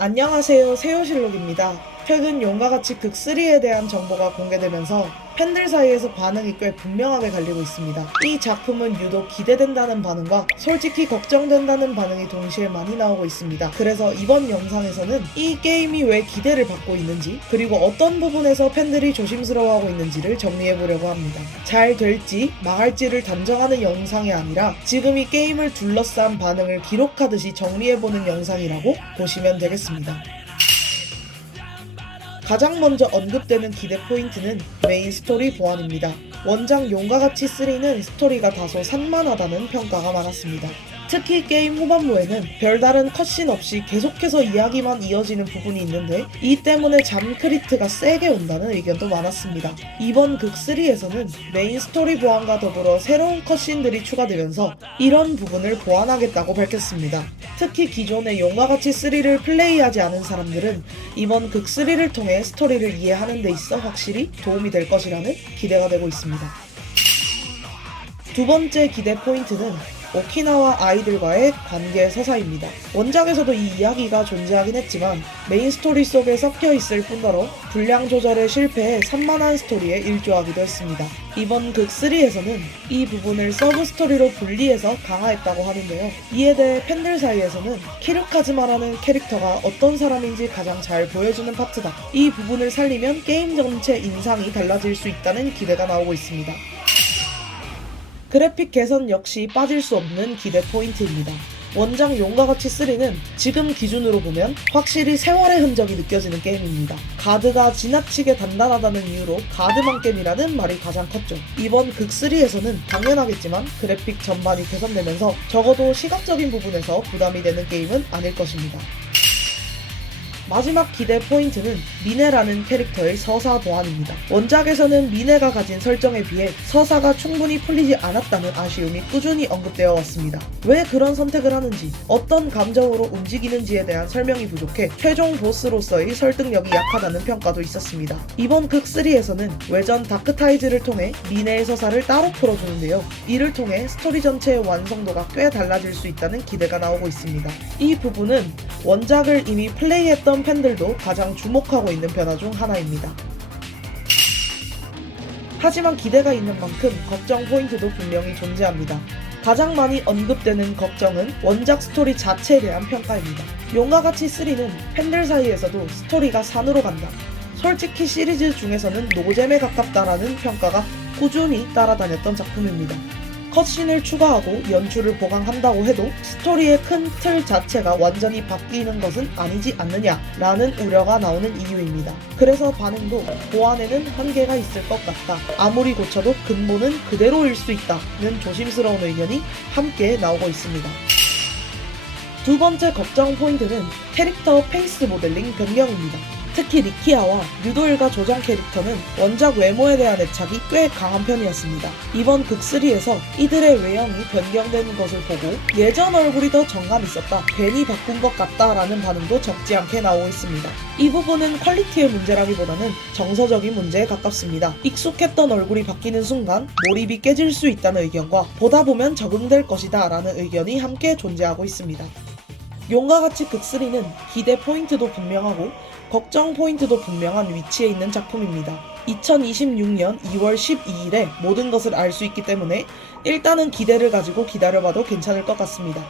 안녕하세요, 세요실록입니다. 최근 용과 같이 극3에 대한 정보가 공개되면서 팬들 사이에서 반응이 꽤 분명하게 갈리고 있습니다. 이 작품은 유독 기대된다는 반응과 솔직히 걱정된다는 반응이 동시에 많이 나오고 있습니다. 그래서 이번 영상에서는 이 게임이 왜 기대를 받고 있는지, 그리고 어떤 부분에서 팬들이 조심스러워하고 있는지를 정리해보려고 합니다. 잘 될지 망할지를 단정하는 영상이 아니라 지금 이 게임을 둘러싼 반응을 기록하듯이 정리해보는 영상이라고 보시면 되겠습니다. 가장 먼저 언급되는 기대 포인트는 메인 스토리 보완입니다. 원작 용과 같이 3는 스토리가 다소 산만하다는 평가가 많았습니다. 특히 게임 후반부에는 별다른 컷신 없이 계속해서 이야기만 이어지는 부분이 있는데 이 때문에 잠크리트가 세게 온다는 의견도 많았습니다. 이번 극3에서는 메인 스토리 보완과 더불어 새로운 컷신들이 추가되면서 이런 부분을 보완하겠다고 밝혔습니다. 특히 기존의 용과 같이 3를 플레이하지 않은 사람들은 이번 극3를 통해 스토리를 이해하는 데 있어 확실히 도움이 될 것이라는 기대가 되고 있습니다. 두 번째 기대 포인트는 오키나와 아이들과의 관계 서사입니다. 원작에서도 이 이야기가 존재하긴 했지만 메인 스토리 속에 섞여 있을 뿐더러 분량 조절에 실패해 산만한 스토리에 일조하기도 했습니다. 이번 극3에서는 이 부분을 서브 스토리로 분리해서 강화했다고 하는데요. 이에 대해 팬들 사이에서는 키르카즈마라는 캐릭터가 어떤 사람인지 가장 잘 보여주는 파트다. 이 부분을 살리면 게임 전체 인상이 달라질 수 있다는 기대가 나오고 있습니다. 그래픽 개선 역시 빠질 수 없는 기대 포인트입니다. 원작 용과 같이 3는 지금 기준으로 보면 확실히 세월의 흔적이 느껴지는 게임입니다. 가드가 지나치게 단단하다는 이유로 가드만겜이라는 말이 가장 컸죠. 이번 극3에서는 당연하겠지만 그래픽 전반이 개선되면서 적어도 시각적인 부분에서 부담이 되는 게임은 아닐 것입니다. 마지막 기대 포인트는 미네라는 캐릭터의 서사 보완입니다. 원작에서는 미네가 가진 설정에 비해 서사가 충분히 풀리지 않았다는 아쉬움이 꾸준히 언급되어 왔습니다. 왜 그런 선택을 하는지, 어떤 감정으로 움직이는지에 대한 설명이 부족해 최종 보스로서의 설득력이 약하다는 평가도 있었습니다. 이번 극3에서는 외전 다크타이즈를 통해 미네의 서사를 따로 풀어주는데요. 이를 통해 스토리 전체의 완성도가 꽤 달라질 수 있다는 기대가 나오고 있습니다. 이 부분은 원작을 이미 플레이했던 팬들도 가장 주목하고 있는 변화 중 하나입니다. 하지만 기대가 있는 만큼 걱정 포인트도 분명히 존재합니다. 가장 많이 언급되는 걱정은 원작 스토리 자체에 대한 평가입니다. 용과 같이 3는 팬들 사이에서도 스토리가 산으로 간다, 솔직히 시리즈 중에서는 노잼에 가깝다라는 평가가 꾸준히 따라다녔던 작품입니다. 컷신을 추가하고 연출을 보강한다고 해도 스토리의 큰 틀 자체가 완전히 바뀌는 것은 아니지 않느냐라는 우려가 나오는 이유입니다. 그래서 반응도 보완에는 한계가 있을 것 같다, 아무리 고쳐도 근본은 그대로일 수 있다는 조심스러운 의견이 함께 나오고 있습니다. 두 번째 걱정 포인트는 캐릭터 페이스 모델링 변경입니다. 특히 리키아와 유도일가 조정 캐릭터는 원작 외모에 대한 애착이 꽤 강한 편이었습니다. 이번 극3에서 이들의 외형이 변경되는 것을 보고 예전 얼굴이 더 정감 있었다, 괜히 바꾼 것 같다 라는 반응도 적지 않게 나오고 있습니다. 이 부분은 퀄리티의 문제라기보다는 정서적인 문제에 가깝습니다. 익숙했던 얼굴이 바뀌는 순간 몰입이 깨질 수 있다는 의견과 보다 보면 적응될 것이다 라는 의견이 함께 존재하고 있습니다. 용과 같이 극3는 기대 포인트도 분명하고 걱정 포인트도 분명한 위치에 있는 작품입니다. 2026년 2월 12일에 모든 것을 알 수 있기 때문에 일단은 기대를 가지고 기다려봐도 괜찮을 것 같습니다.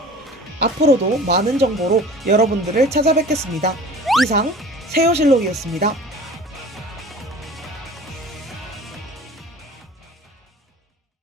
앞으로도 많은 정보로 여러분들을 찾아뵙겠습니다. 이상 세요실록이었습니다.